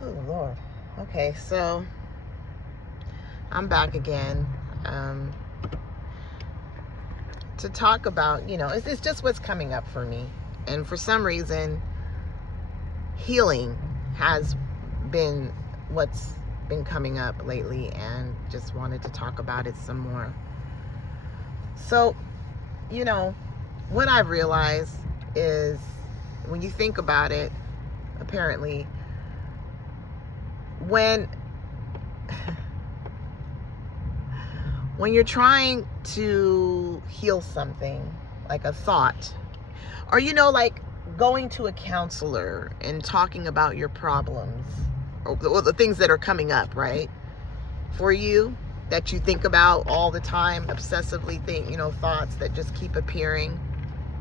Oh, Lord. Okay, so I'm back again to talk about, it's just what's coming up for me. And for some reason, healing has been what's been coming up lately, and just wanted to talk about it some more. So, what I've realized is when you think about it, apparently, when you're trying to heal something, like a thought, or like going to a counselor and talking about your problems or the things that are coming up, right, for you, that you think about all the time, obsessively thoughts that just keep appearing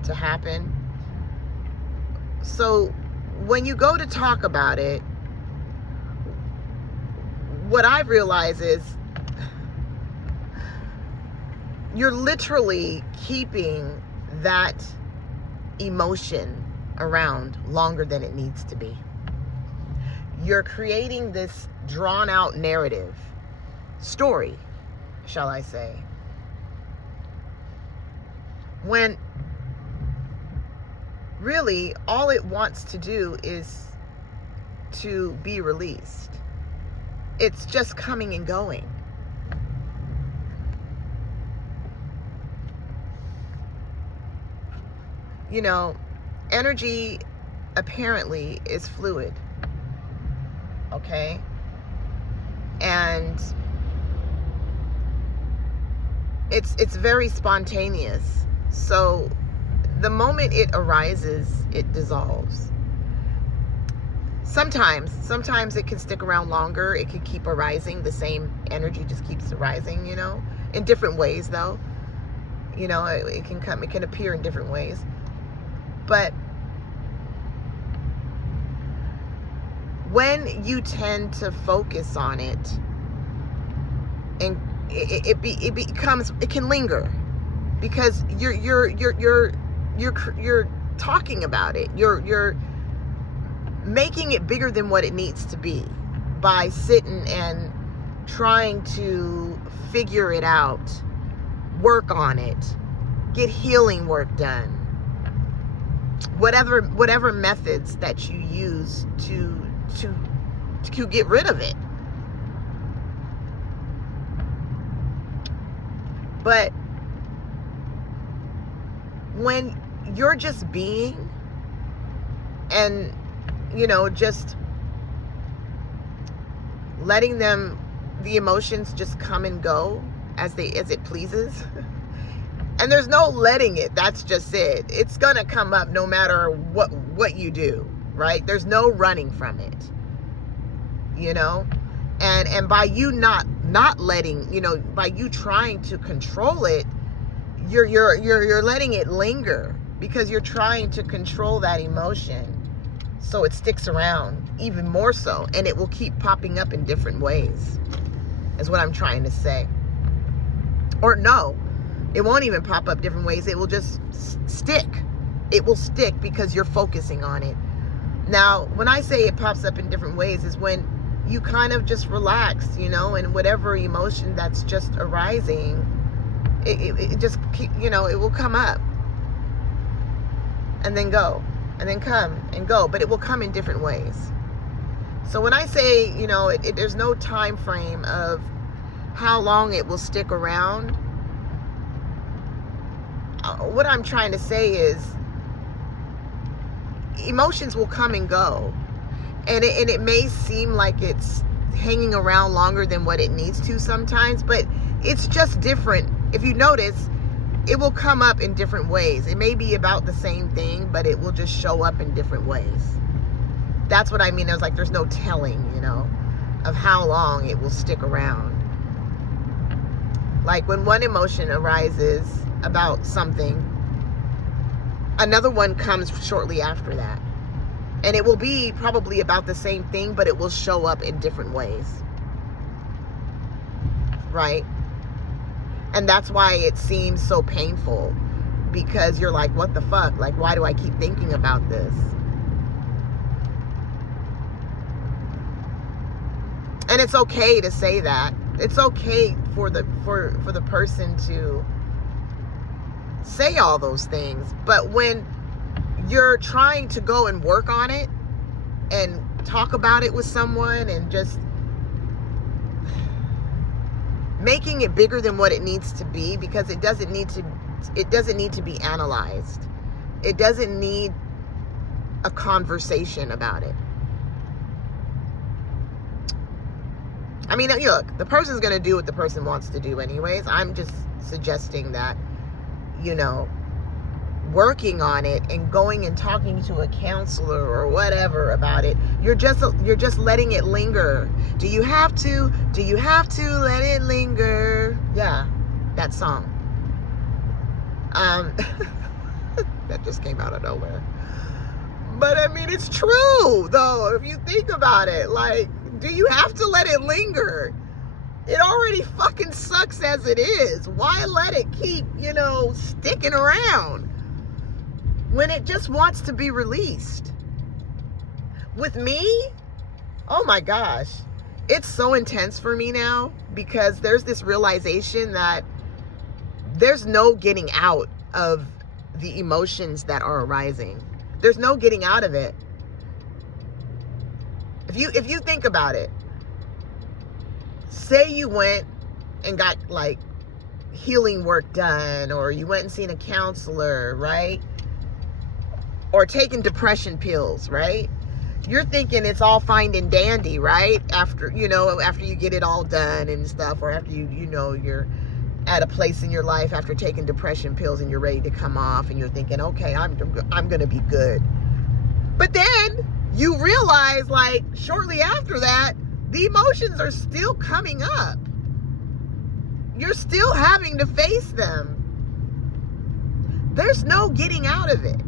to happen. So when you go to talk about it, what I realize is you're literally keeping that emotion around longer than it needs to be. You're creating this drawn out narrative, story, shall I say, when really all it wants to do is to be released. It's just coming and going. Energy apparently is fluid, okay? And it's very spontaneous. So the moment it arises, it dissolves. Sometimes it can stick around longer. It can keep arising. The same energy just keeps arising, in different ways though. It can appear in different ways. But when you tend to focus on it, and it can linger, because you're talking about it. You're making it bigger than what it needs to be by sitting and trying to figure it out, work on it, get healing work done. Whatever methods that you use to get rid of it. But when you're just being, and just letting the emotions just come and go as it pleases. And there's no letting it. That's just it. It's going to come up no matter what you do, right? There's no running from it, and by you not letting, by you trying to control it, you're letting it linger, because you're trying to control that emotion so it sticks around even more so, and it will keep popping up in different ways, is what I'm trying to say. Or no, it won't even pop up different ways. It will just stick. It will stick because you're focusing on it. Now, when I say it pops up in different ways, is when you kind of just relax, and whatever emotion that's just arising, it just, it will come up and then go, and then come and go, but it will come in different ways. So when I say, there's no time frame of how long it will stick around, what I'm trying to say is emotions will come and go, and it may seem like it's hanging around longer than what it needs to sometimes, but it's just different. If you notice, it will come up in different ways. It may be about the same thing, but it will just show up in different ways. That's what I mean. There's no telling, of how long it will stick around. Like when one emotion arises about something, another one comes shortly after that. And it will be probably about the same thing, but it will show up in different ways. Right? And that's why it seems so painful, because you're like, what the fuck? Like, why do I keep thinking about this? And it's okay to say that. It's okay for the person to say all those things. But when you're trying to go and work on it and talk about it with someone and just making it bigger than what it needs to be, because it doesn't need to be analyzed. It doesn't need a conversation about it. I mean, look, the person's going to do what the person wants to do anyways. I'm just suggesting that, working on it and going and talking to a counselor or whatever about it, you're just letting it linger. Do you have to let it linger? Yeah, that song. That just came out of nowhere. But I mean, it's true though, if you think about it. Like, do you have to let it linger? It already fucking sucks as it is. Why let it keep, sticking around when it just wants to be released? With me, oh my gosh, it's so intense for me now, because there's this realization that there's no getting out of the emotions that are arising. There's no getting out of it. If you think about it, say you went and got like healing work done, or you went and seen a counselor, right? Or taking depression pills, right? You're thinking it's all fine and dandy, right? After you get it all done and stuff, or after you're at a place in your life after taking depression pills and you're ready to come off, and you're thinking, okay, I'm going to be good. But then you realize, like, shortly after that, the emotions are still coming up. You're still having to face them. There's no getting out of it.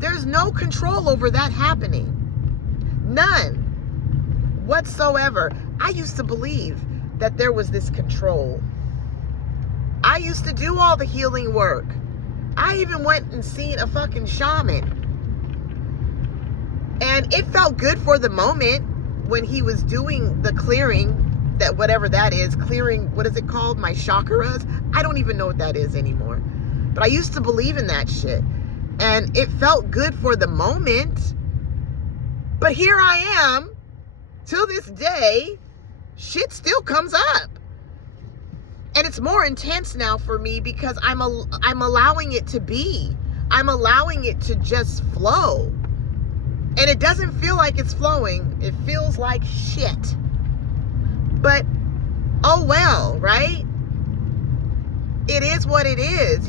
There's no control over that happening. None whatsoever. I used to believe that there was this control. I used to do all the healing work. I even went and seen a fucking shaman. And it felt good for the moment when he was doing the clearing, that whatever that is, clearing, what is it called? My chakras? I don't even know what that is anymore. But I used to believe in that shit. And it felt good for the moment. But here I am, till this day, shit still comes up. And it's more intense now for me because I'm allowing it to be. I'm allowing it to just flow. And it doesn't feel like it's flowing. It feels like shit. But, oh well, right? It is what it is,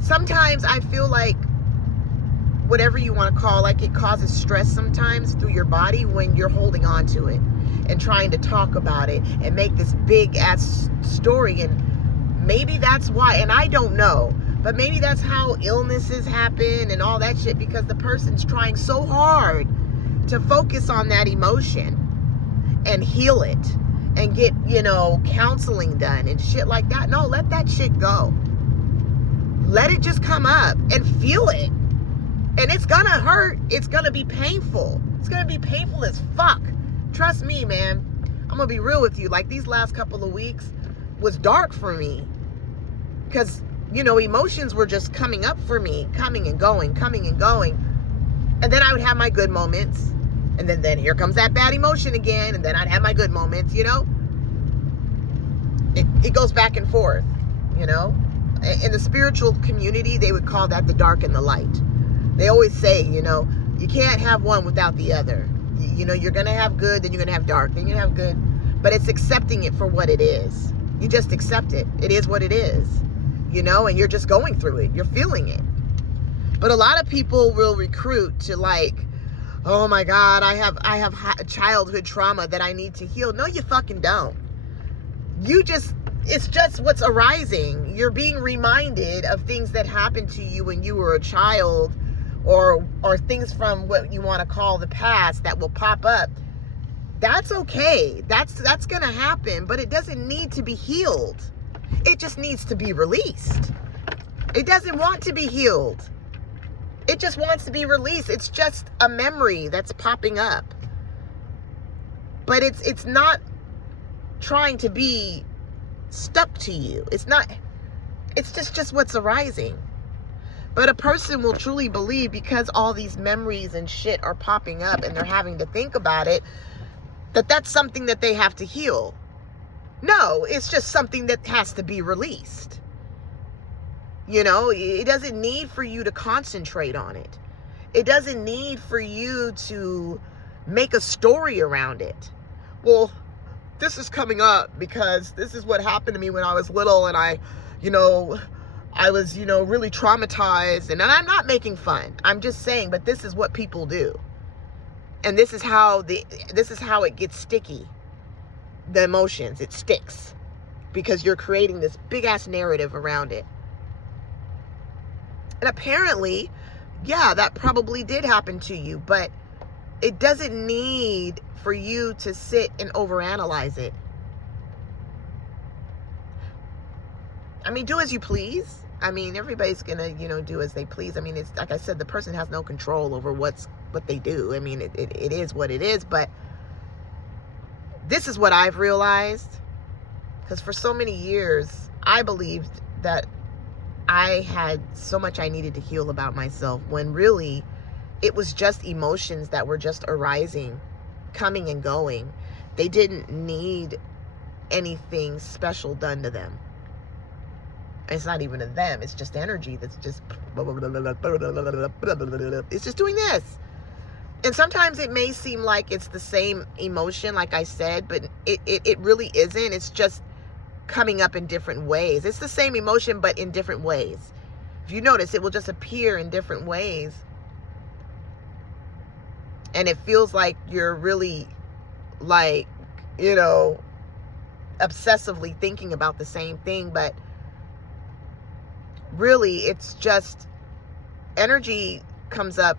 Sometimes I feel like, whatever you want to call, like, it causes stress sometimes through your body when you're holding on to it and trying to talk about it and make this big ass story. And maybe that's why, and I don't know, but maybe that's how illnesses happen and all that shit, because the person's trying so hard to focus on that emotion and heal it and get, counseling done and shit like that. No, let that shit go. Let it just come up and feel it. And it's gonna hurt. It's gonna be painful. It's gonna be painful as fuck. Trust me, man. I'm gonna be real with you. Like, these last couple of weeks was dark for me. Because, emotions were just coming up for me. Coming and going. And then I would have my good moments. And then here comes that bad emotion again. And then I'd have my good moments, It goes back and forth, In the spiritual community, they would call that the dark and the light. They always say, you can't have one without the other. You're going to have good, then you're going to have dark, then you're going to have good. But it's accepting it for what it is. You just accept it. It is what it is, and you're just going through it. You're feeling it. But a lot of people will recruit to, like, oh my God, I have childhood trauma that I need to heal. No, you fucking don't. It's just what's arising. You're being reminded of things that happened to you when you were a child, or things from what you want to call the past that will pop up. That's okay. That's going to happen, but it doesn't need to be healed. It just needs to be released. It doesn't want to be healed. It just wants to be released. It's just a memory that's popping up. But it's not trying to be stuck to you. It's not, it's just what's arising. But a person will truly believe, because all these memories and shit are popping up and they're having to think about it, that that's something that they have to heal. No, it's just something that has to be released. You know, it doesn't need for you to concentrate on it. It doesn't need for you to make a story around it. Well, this is coming up because this is what happened to me when I was little, and I was, really traumatized. And I'm not making fun. I'm just saying, but this is what people do. And this is how it gets sticky. The emotions, it sticks. Because you're creating this big ass narrative around it. And apparently, yeah, that probably did happen to you, but it doesn't need for you to sit and overanalyze it. I mean, do as you please. I mean, everybody's gonna, do as they please. I mean, it's like I said, the person has no control over what they do. I mean, it is what it is, but this is what I've realized. Because for so many years, I believed that I had so much I needed to heal about myself, when really it was just emotions that were just arising, coming and going. They didn't need anything special done to them. It's not even to them. It's just energy that's just, it's just doing this. And sometimes it may seem like it's the same emotion, like I said, but it really isn't. It's just coming up in different ways. It's the same emotion, but in different ways. If you notice, it will just appear in different ways. And it feels like you're really, like, obsessively thinking about the same thing, but really it's just energy comes up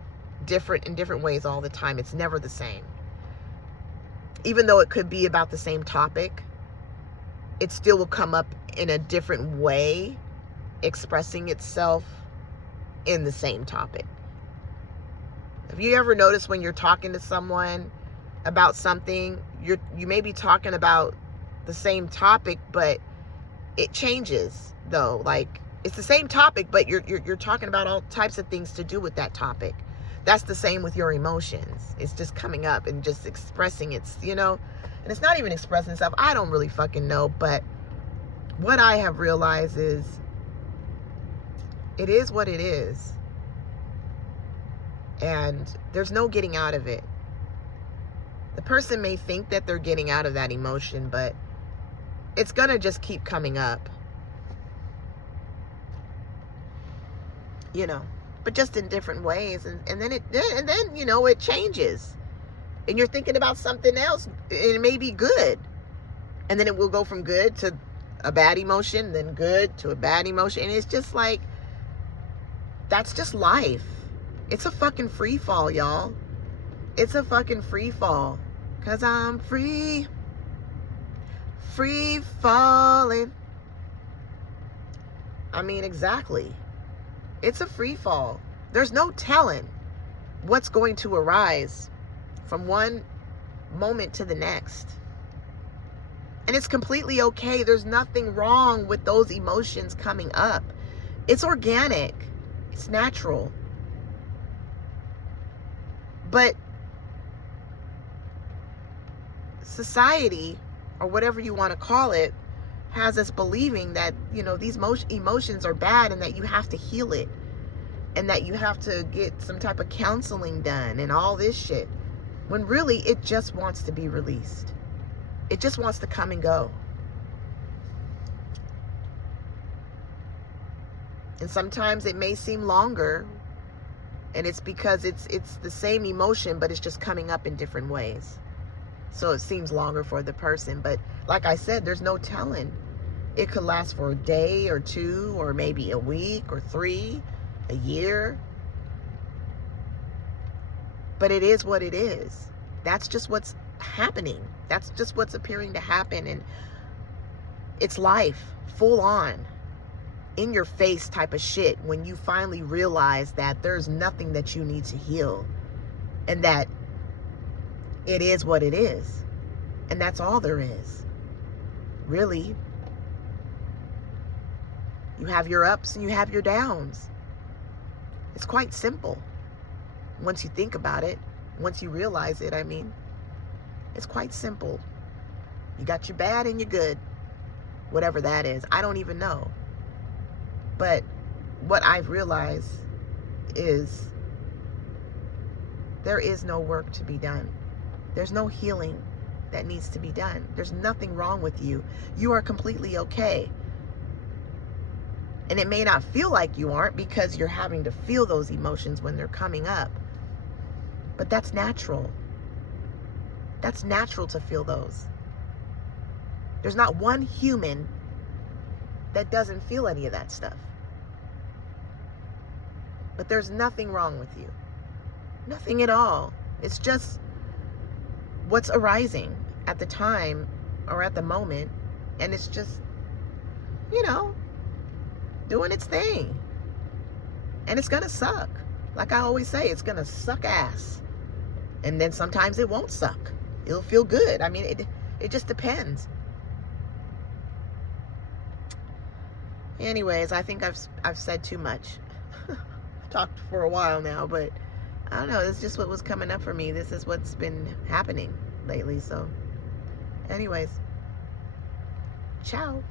in different ways all the time. It's never the same. Even though it could be about the same topic, it still will come up in a different way, expressing itself in the same topic. Have you ever noticed when you're talking to someone about something, you may be talking about the same topic, but it changes though. Like, it's the same topic, but you're talking about all types of things to do with that topic. That's the same with your emotions. It's just coming up and just expressing its, and it's not even expressing itself. I don't really fucking know, but what I have realized is it is what it is. And there's no getting out of it. The person may think that they're getting out of that emotion, but it's gonna just keep coming up. But just in different ways, and then it changes, and you're thinking about something else, and it may be good, and then it will go from good to a bad emotion, then good to a bad emotion, and it's just like, that's just life. It's a fucking free fall, y'all. It's a fucking free fall, 'cause I'm free falling. I mean, exactly. It's a free fall. There's no telling what's going to arise from one moment to the next. And it's completely okay. There's nothing wrong with those emotions coming up. It's organic. It's natural. But society, or whatever you want to call it, has us believing that, these emotions are bad, and that you have to heal it, and that you have to get some type of counseling done and all this shit, when really it just wants to be released. It just wants to come and go. And sometimes it may seem longer, and it's because it's the same emotion, but it's just coming up in different ways. So it seems longer for the person. But like I said, there's no telling. It could last for a day or two, or maybe a week or 3, a year. But it is what it is. That's just what's happening. That's just what's appearing to happen. And it's life, full on. in your face type of shit when you finally realize that there's nothing that you need to heal, and that it is what it is, and that's all there is, really. You have your ups and you have your downs. It's quite simple once you think about it, once you realize it. I mean, it's quite simple. You got your bad and your good, whatever that is. I don't even know. But what I've realized is there is no work to be done. There's no healing that needs to be done. There's nothing wrong with you. You are completely okay. And it may not feel like you aren't because you're having to feel those emotions when they're coming up. But that's natural. That's natural to feel those. There's not one human that doesn't feel any of that stuff. But there's nothing wrong with you. Nothing at all. It's just what's arising at the time or at the moment. And it's just, you know, doing its thing. And it's gonna suck. Like I always say, it's gonna suck ass. And then sometimes it won't suck. It'll feel good. I mean, it just depends. Anyways, I think I've said too much. I've talked for a while now, but I don't know. It's just what was coming up for me. This is what's been happening lately. So anyways, ciao.